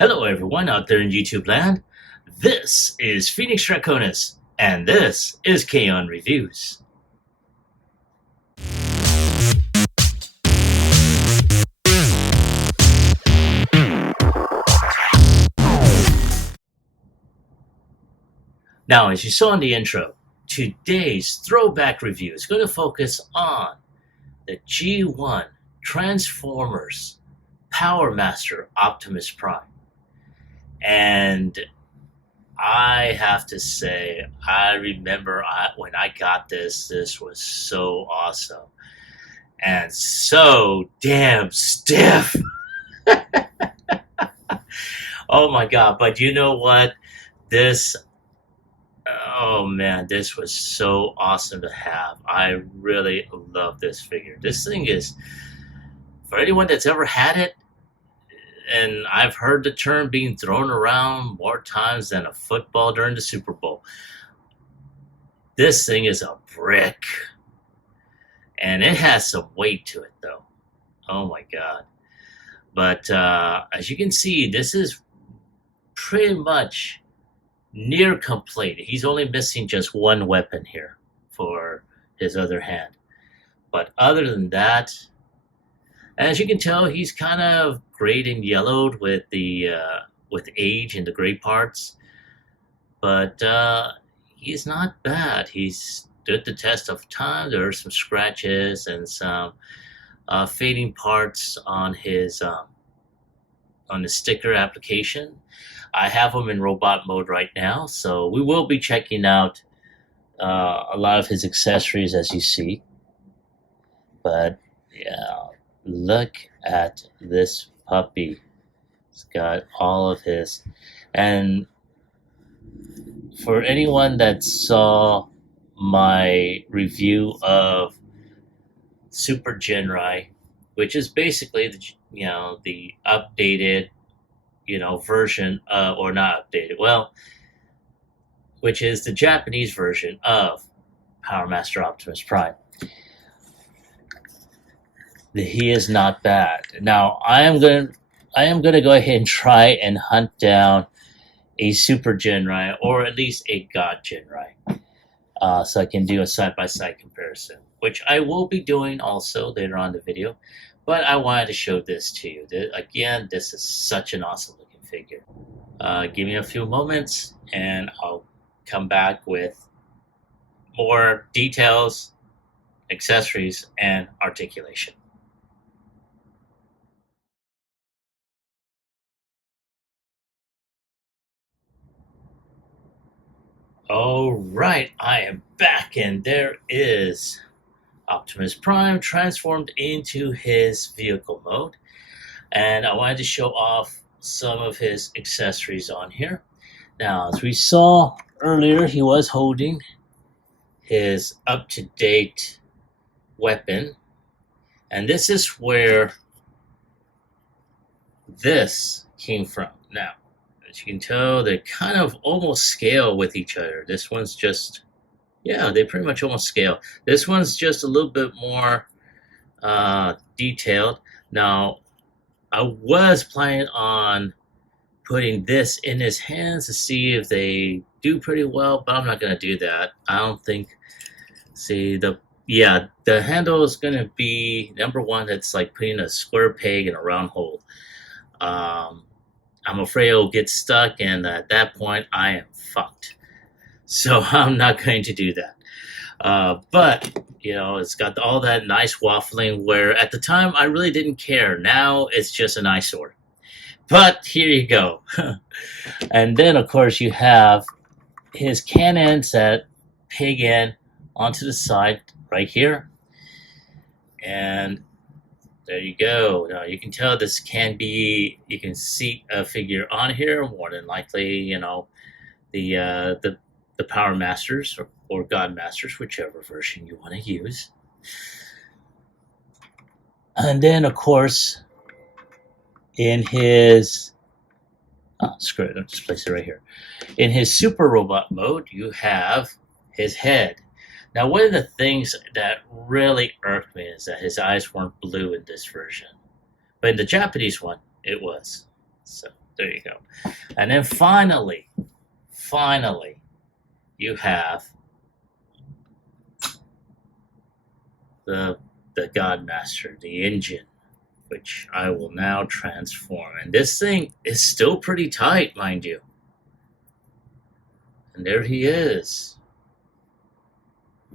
Hello everyone out there in YouTube land. This is Phoenix Draconis, and this is Kaon Reviews. Now, as you saw in the intro, today's throwback review is going to focus on the G1 Transformers Powermaster Optimus Prime. And I have to say, I remember when I got this was so awesome and so damn stiff. Oh my god, but you know what? This, oh man, this was so awesome to have. I really love this figure. This thing is, for anyone that's ever had it, and I've heard the term being thrown around more times than a football during the Super Bowl. This thing is a brick. And it has some weight to it, though. Oh my god. But as you can see, this is pretty much near complete. He's only missing just one weapon here for his other hand. But other than that, as you can tell, he's kind of grayed and yellowed with the with age in the gray parts. But he's not bad. He's stood the test of time. There are some scratches and some fading parts on his on the sticker application. I have him in robot mode right now, so we will be checking out a lot of his accessories, as you see. But yeah, look at this puppy. It's got all of his, and for anyone that saw my review of Super Genrai, which is basically the updated version, or not updated, well, which is the Japanese version of Powermaster Optimus Prime. He is not bad. Now I am gonna go ahead and try and hunt down a Super Genrai, or at least a God Genrai, so I can do a side-by-side comparison, which I will be doing also later on in the video. But I wanted to show this to you. Again, this is such an awesome looking figure. Give me a few moments and I'll come back with more details, accessories, and articulation. All right, I am back, and there is Optimus Prime transformed into his vehicle mode. And I wanted to show off some of his accessories on here. Now, as we saw earlier, he was holding his up-to-date weapon. And this is where this came from. Now, as you can tell, they kind of almost scale with each other. This one's just, yeah, they pretty much almost scale. This one's just a little bit more detailed. Now, I was planning on putting this in his hands to see if they do pretty well, but I'm not going to do that. I don't think, the handle is going to be, number one, it's like putting a square peg in a round hole. I'm afraid it'll get stuck, and at that point, I am fucked. So I'm not going to do that. But, it's got all that nice waffling, where at the time I really didn't care. Now it's just an eyesore. But here you go. And then, of course, you have his cannons that peg in onto the side right here. And there you go. Now you can tell this can be, you can see a figure on here, more than likely, the Power Masters or God Masters, whichever version you want to use. And then, of course, in his, screw it, I'll just place it right here. In his Super Robot mode, you have his head. Now, one of the things that really irked me is that his eyes weren't blue in this version. But in the Japanese one, it was. So There you go. And then finally, you have the Godmaster, the engine, which I will now transform. And this thing is still pretty tight, mind you. And there he is.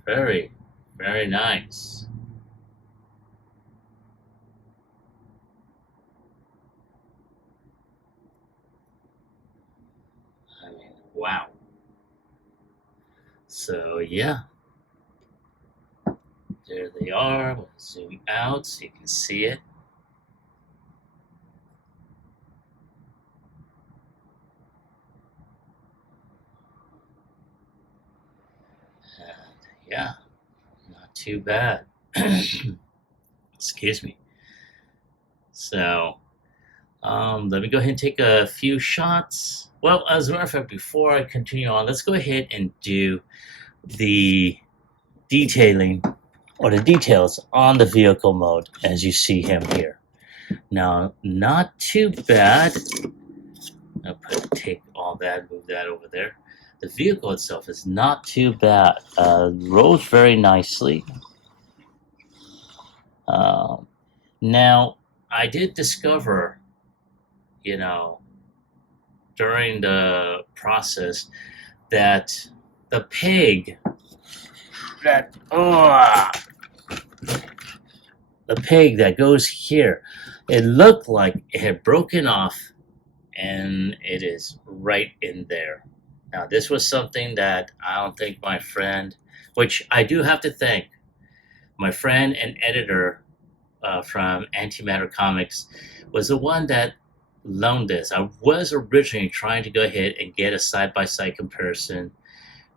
Very, very nice. I mean, wow. So, yeah. There they are. We'll zoom out so you can see it. And yeah, not too bad. Excuse me. So, let me go ahead and take a few shots. Well, as a matter of fact, before I continue on, let's go ahead and do the detailing or the details on the vehicle mode as you see him here. Now, not too bad. I'll take all that, move that over there. The vehicle itself is not too bad. Rolls very nicely. Now, I did discover, during the process that the peg, the peg that goes here, it looked like it had broken off, and it is right in there. Now, this was something that I don't think my friend, which I do have to thank, my friend and editor from Antimatter Comics, was the one that loaned this. I was originally trying to go ahead and get a side-by-side comparison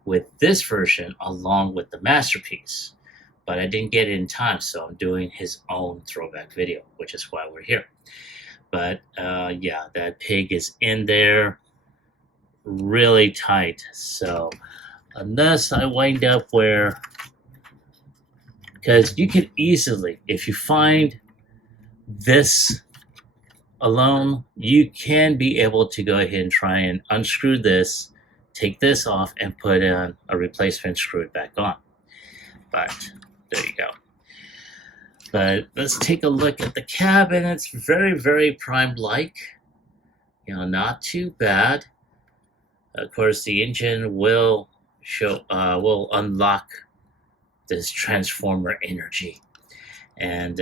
with this version along with the masterpiece, but I didn't get it in time, so I'm doing his own throwback video, which is why we're here. But yeah, that pig is in there really tight. So unless I wind up where, because you can easily, if you find this alone, you can be able to go ahead and try and unscrew this, take this off, and put in a replacement, screw it back on. But there you go. But let's take a look at the cabin. It's very, very Prime-like. Not too bad. Of course, the engine will will unlock this transformer energy, and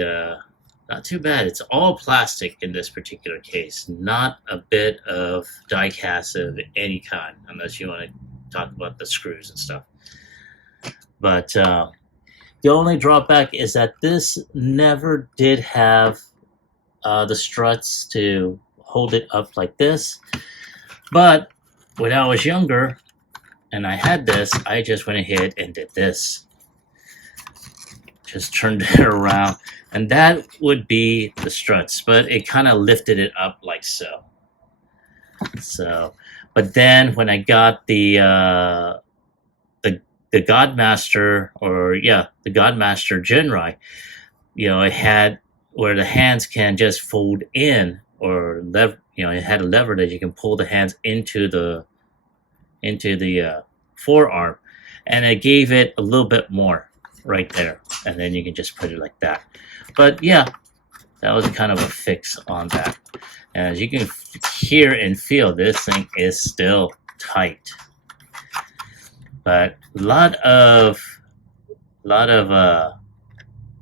not too bad. It's all plastic in this particular case, not a bit of die cast of any kind, unless you want to talk about the screws and stuff. But the only drawback is that this never did have the struts to hold it up like this. But when I was younger and I had this, I just went ahead and did this. Just turned it around, and that would be the struts, but it kind of lifted it up like so. But then when I got the Godmaster, the Godmaster Genrai, it had where the hands can just fold in, or it had a lever that you can pull the hands into the forearm, and it gave it a little bit more right there, and then you can just put it like that. But yeah, that was kind of a fix on that. And as you can hear and feel, this thing is still tight. But a lot of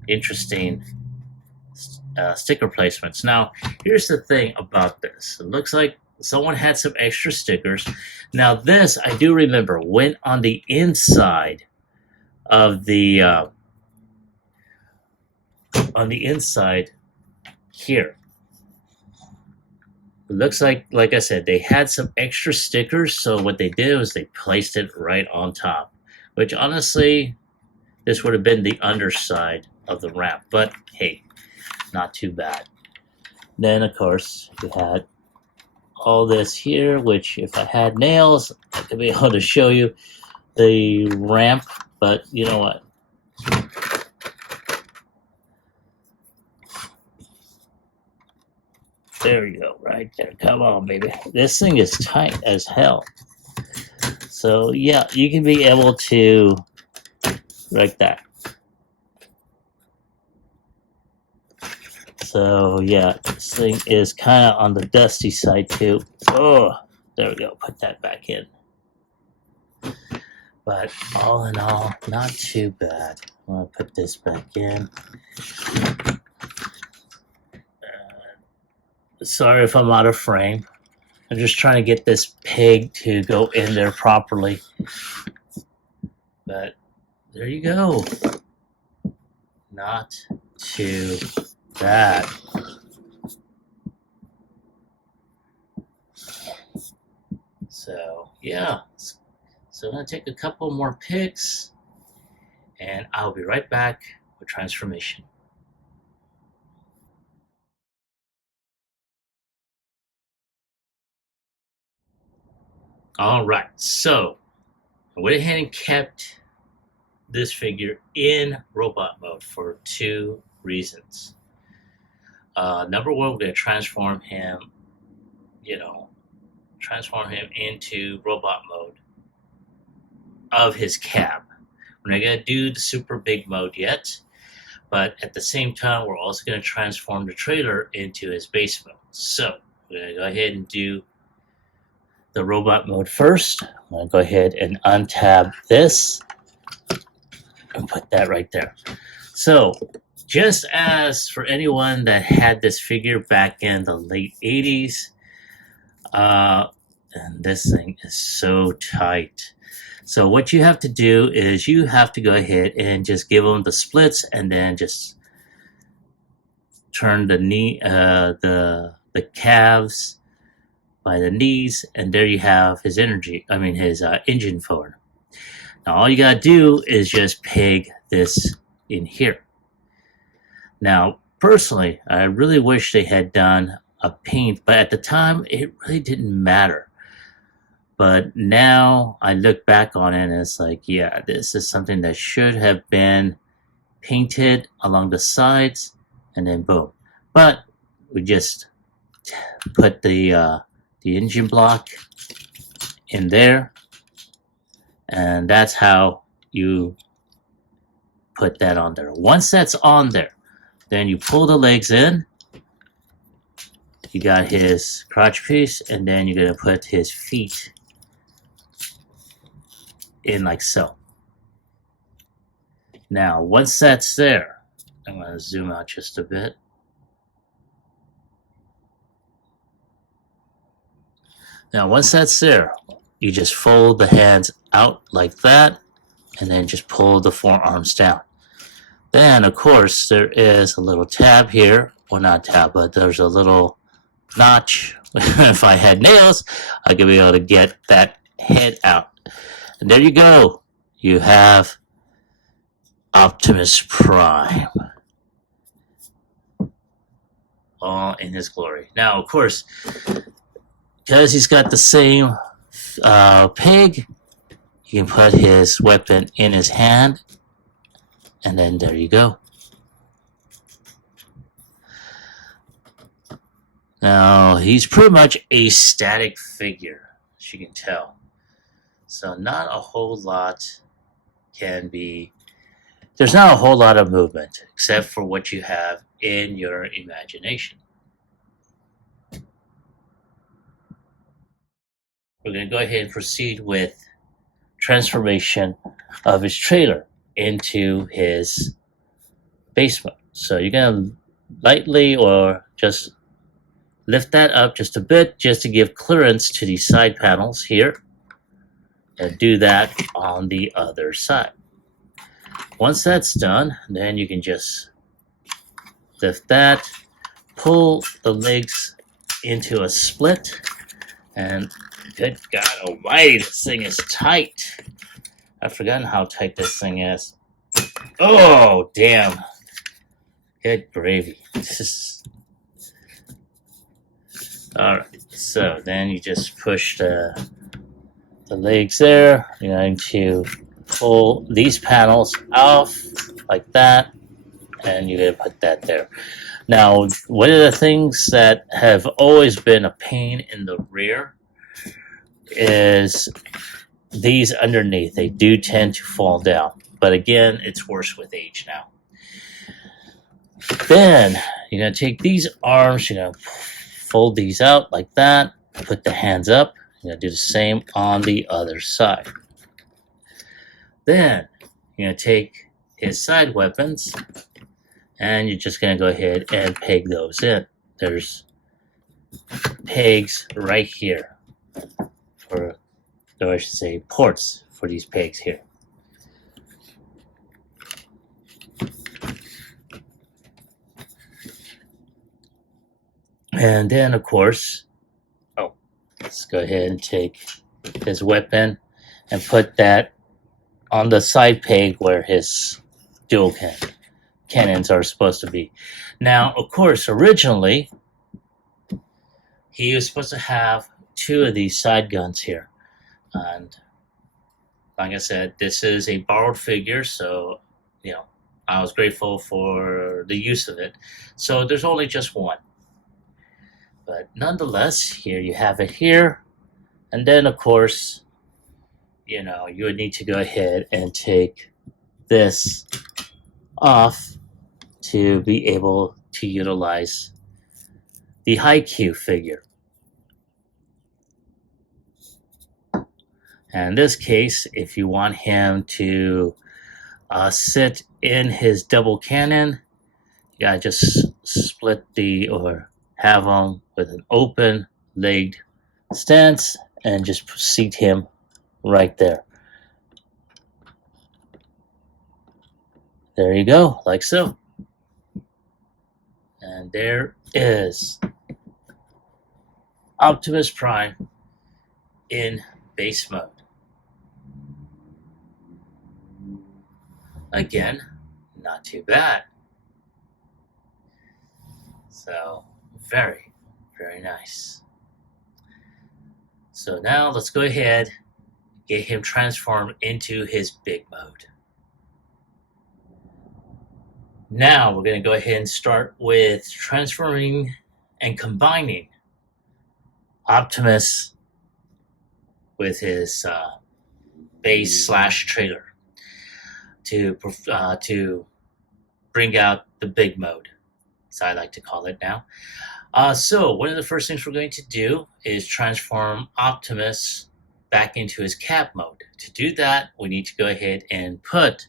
interesting sticker placements. Now, here's the thing about this. It looks like someone had some extra stickers. Now, this, I do remember, went on the inside of the here. It looks like I said, they had some extra stickers, so what they did was they placed it right on top, which honestly, this would have been the underside of the ramp, but hey, not too bad. Then, of course, you had all this here, which if I had nails, I could be able to show you the ramp, but you know what? There you go, right there. Come on, baby. This thing is tight as hell. So yeah, you can be able to like that. So yeah, this thing is kind of on the dusty side too. Oh, there we go. Put that back in. But all in all, not too bad. I'm gonna put this back in. Sorry if I'm out of frame. I'm just trying to get this pig to go in there properly. But there you go. Not too bad. So yeah. So I'm going to take a couple more pics, and I'll be right back with transformation. All right, so I went ahead and kept this figure in robot mode for two reasons. Number one, we're going to transform him, transform him into robot mode of his cab. We're not going to do the super big mode yet, but at the same time, we're also going to transform the trailer into his base mode. So we're going to go ahead and do the robot mode first. I'm going to go ahead and untab this and put that right there. So just as for anyone that had this figure back in the late 80s, and this thing is so tight. So what you have to do is you have to go ahead and just give them the splits, and then just turn the knee, the calves by the knees, and there you have his his engine forward. Now all you gotta do is just peg this in here. Now personally, I really wish they had done a paint, but at the time it really didn't matter. But now I look back on it and it's like, yeah, this is something that should have been painted along the sides, and then boom. But we just put the engine block in there, and that's how you put that on there. Once that's on there, then you pull the legs in. You got his crotch piece, and then you're going to put his feet in like so. Now, once that's there, I'm going to zoom out just a bit. Now, once that's there, you just fold the hands out like that, and then just pull the forearms down. Then, of course, there is a little tab here. Well, not tab, but there's a little notch. If I had nails, I could be able to get that head out. And there you go. You have Optimus Prime. All in his glory. Now, of course, because he's got the same pig, you can put his weapon in his hand, and then there you go. Now, he's pretty much a static figure, as you can tell. So not a whole lot there's not a whole lot of movement, except for what you have in your imagination. We're going to go ahead and proceed with transformation of his trailer into his base mode. So you're going to lightly or just lift that up just a bit, just to give clearance to these side panels here, and do that on the other side. Once that's done, then you can just lift that, pull the legs into a split, and good God almighty, this thing is tight. I've forgotten how tight this thing is. Oh, damn. Good gravy. Alright, so then you just push the legs there. You're going to pull these panels off like that, and you're going to put that there. Now, one of the things that have always been a pain in the rear is these underneath. They do tend to fall down. But again, it's worse with age now. Then you're going to take these arms, you're going to fold these out like that, put the hands up. You're going to do the same on the other side. Then you're going to take his side weapons, and you're just going to go ahead and peg those in. There's pegs right here, or I should say ports for these pegs here. And then, of course, let's go ahead and take his weapon and put that on the side peg where his dual cannons are supposed to be. Now, of course, originally, he was supposed to have 2 of these side guns here. And like I said, this is a borrowed figure, so, I was grateful for the use of it. So there's only just one. But nonetheless, here you have it here. And then, of course, you would need to go ahead and take this off to be able to utilize the high Q figure. And in this case, if you want him to sit in his double cannon, you gotta just split or have him with an open legged stance and just seat him right there. There you go, like so. And there is Optimus Prime in base mode. Again, not too bad. So, very, very nice. So now let's go ahead and get him transformed into his big mode. Now we're going to go ahead and start with transforming and combining Optimus with his base / trailer to bring out the big mode, as I like to call it now. So one of the first things we're going to do is transform Optimus back into his cab mode. To do that, we need to go ahead and put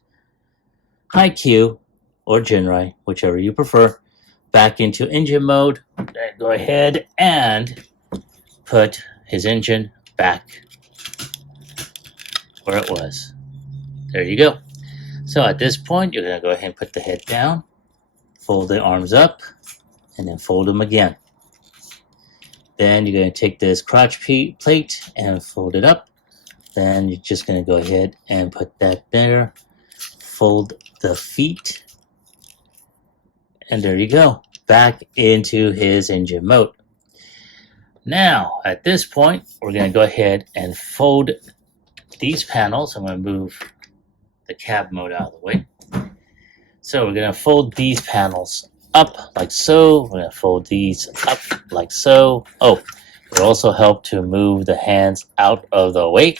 High Q or Jinrai, whichever you prefer, back into engine mode. Then go ahead and put his engine back where it was. There you go. So at this point, you're going to go ahead and put the head down, fold the arms up, and then fold them again. Then you're going to take this crotch plate and fold it up. Then you're just going to go ahead and put that there. Fold the feet. And there you go. Back into his engine mode. Now, at this point, we're going to go ahead and fold these panels. I'm going to move the cab mode out of the way. So we're going to fold these panels up like so. We're going to fold these up like so. Oh, it will also help to move the hands out of the way.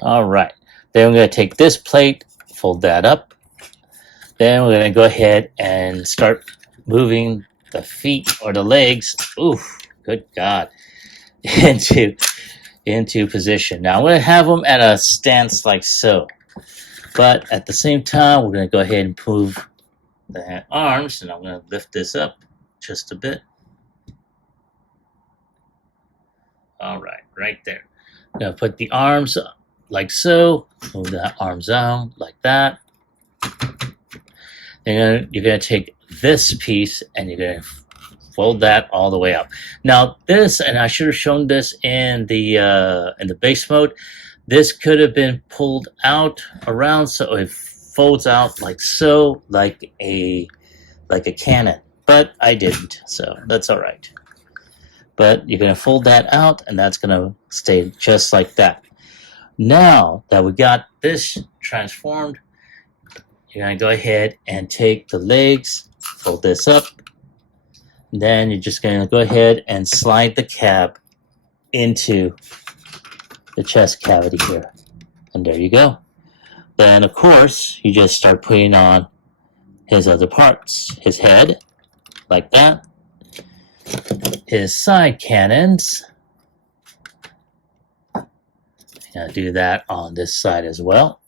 All right. Then we're going to take this plate, fold that up. Then we're going to go ahead and start moving the feet or the legs. Oof, good God. Into position. Now I'm going to have them at a stance like so. But at the same time, we're going to go ahead and move the arms, and I'm going to lift this up just a bit. All right, right there. I'm going to put the arms like so. Move the arms down like that. Then you're going to take this piece and you're going to fold that all the way up. Now this, and I should have shown this in the base mode, this could have been pulled out around so it folds out like so, like a cannon, but I didn't, so that's all right. But you're going to fold that out, and that's going to stay just like that. Now that we got this transformed, you're going to go ahead and take the legs, fold this up. Then you're just going to go ahead and slide the cap into the chest cavity here. And there you go. Then, of course, you just start putting on his other parts. His head, like that. His side cannons. Gonna do that on this side as well.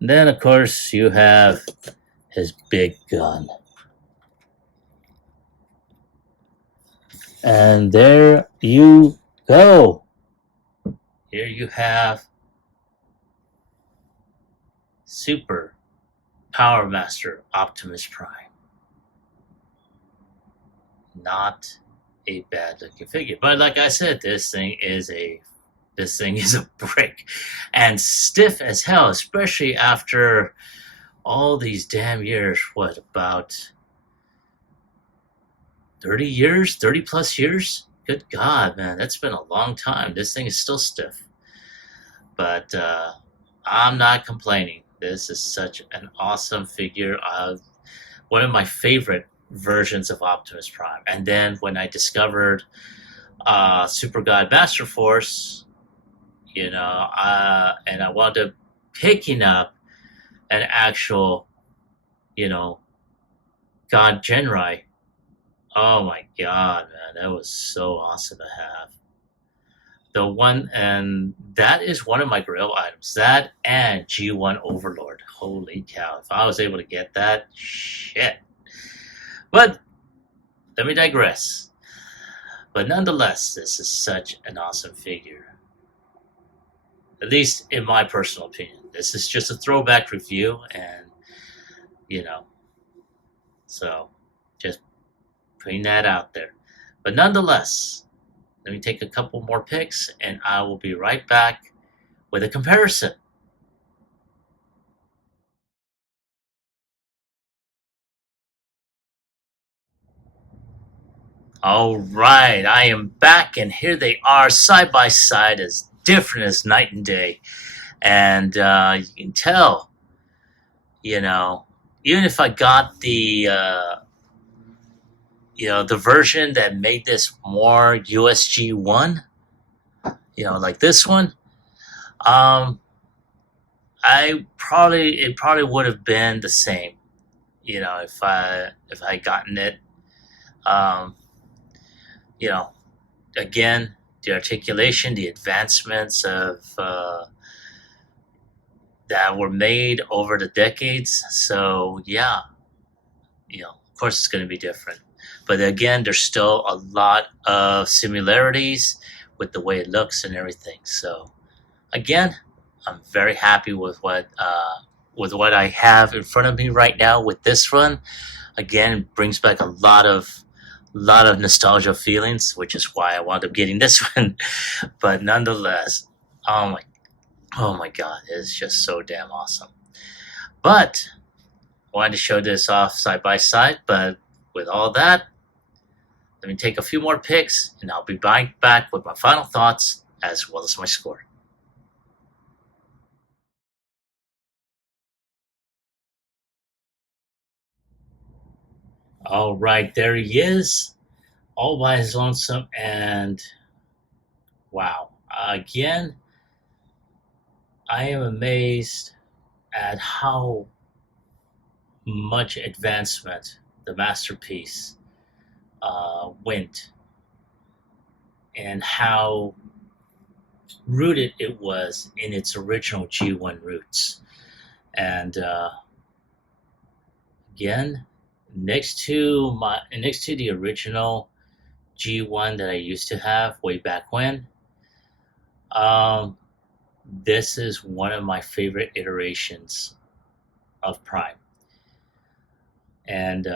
And then, of course, you have his big gun. And there you go. Here you have Super Powermaster Optimus Prime. Not a bad looking figure, but like I said, this thing is a brick and stiff as hell, especially after all these damn years. What, about 30 years, 30 plus years? Good God, man, that's been a long time. This thing is still stiff, but I'm not complaining. This is such an awesome figure. One of my favorite versions of Optimus Prime. And then when I discovered Super God Master Force, and I wound up picking up an actual, God Genrai. Oh my God, man, that was so awesome to have. The one, and that is one of my grail items. That and G1 Overlord. Holy cow! If I was able to get that, shit. But let me digress. But nonetheless, this is such an awesome figure. At least in my personal opinion. This is just a throwback review, and so just putting that out there. But nonetheless, let me take a couple more picks, and I will be right back with a comparison. All right, I am back, and here they are, side by side, as different as night and day. And you can tell, even if I got the version that made this more USG1, like this one, it probably would have been the same, if I gotten it. Um, you know, again, the articulation, the advancements of that were made over the decades. So yeah, of course it's going to be different. But again, there's still a lot of similarities with the way it looks and everything. So again, I'm very happy with what I have in front of me right now with this run. Again, it brings back a lot of nostalgia feelings, which is why I wound up getting this one. But nonetheless, oh my God, it's just so damn awesome. But I wanted to show this off side by side. But with all that, let me take a few more picks, and I'll be back with my final thoughts as well as my score. All right, there he is, all by his lonesome, and wow. Again, I am amazed at how much advancement the masterpiece went, and how rooted it was in its original G1 roots. And again, next to the original G1 that I used to have way back when, this is one of my favorite iterations of Prime. And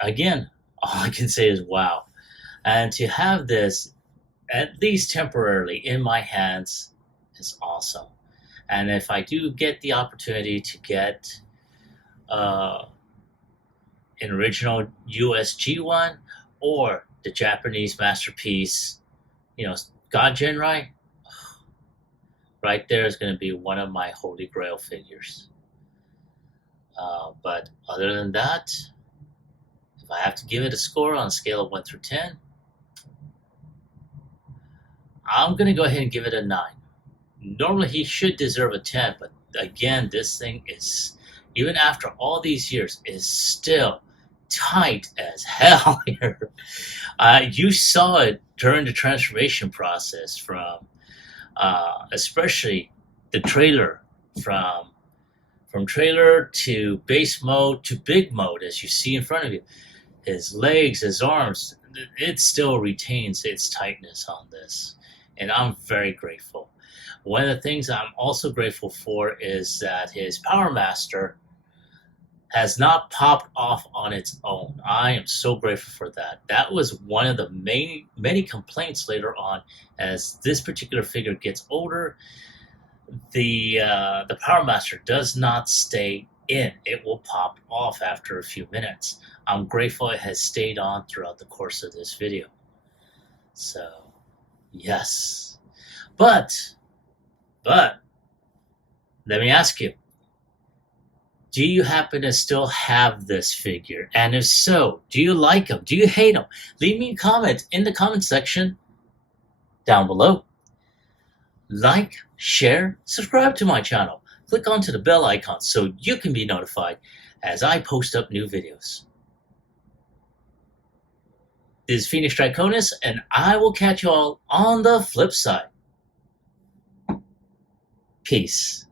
again, all I can say is wow. And to have this, at least temporarily, in my hands is awesome. And if I do get the opportunity to get an original USG one or the Japanese masterpiece, God Genrai, right there is going to be one of my Holy Grail figures. But other than that, if I have to give it a score on a scale of 1 through 10, I'm going to go ahead and give it a 9. Normally he should deserve a 10, but again, this thing is, even after all these years, is still tight as hell here. You saw it during the transformation process from, especially the trailer, from trailer to base mode to big mode, as you see in front of you. His legs, his arms, it still retains its tightness on this. And I'm very grateful. One of the things I'm also grateful for is that his Powermaster has not popped off on its own. I am so grateful for that. That was one of the many complaints later on. As this particular figure gets older, the Powermaster does not stay in. It will pop off after a few minutes. I'm grateful it has stayed on throughout the course of this video. So, yes. But, let me ask you, do you happen to still have this figure? And if so, do you like him? Do you hate him? Leave me a comment in the comment section down below. Like, share, subscribe to my channel. Click onto the bell icon so you can be notified as I post up new videos. This is Phoenix Draconis, and I will catch you all on the flip side. Peace.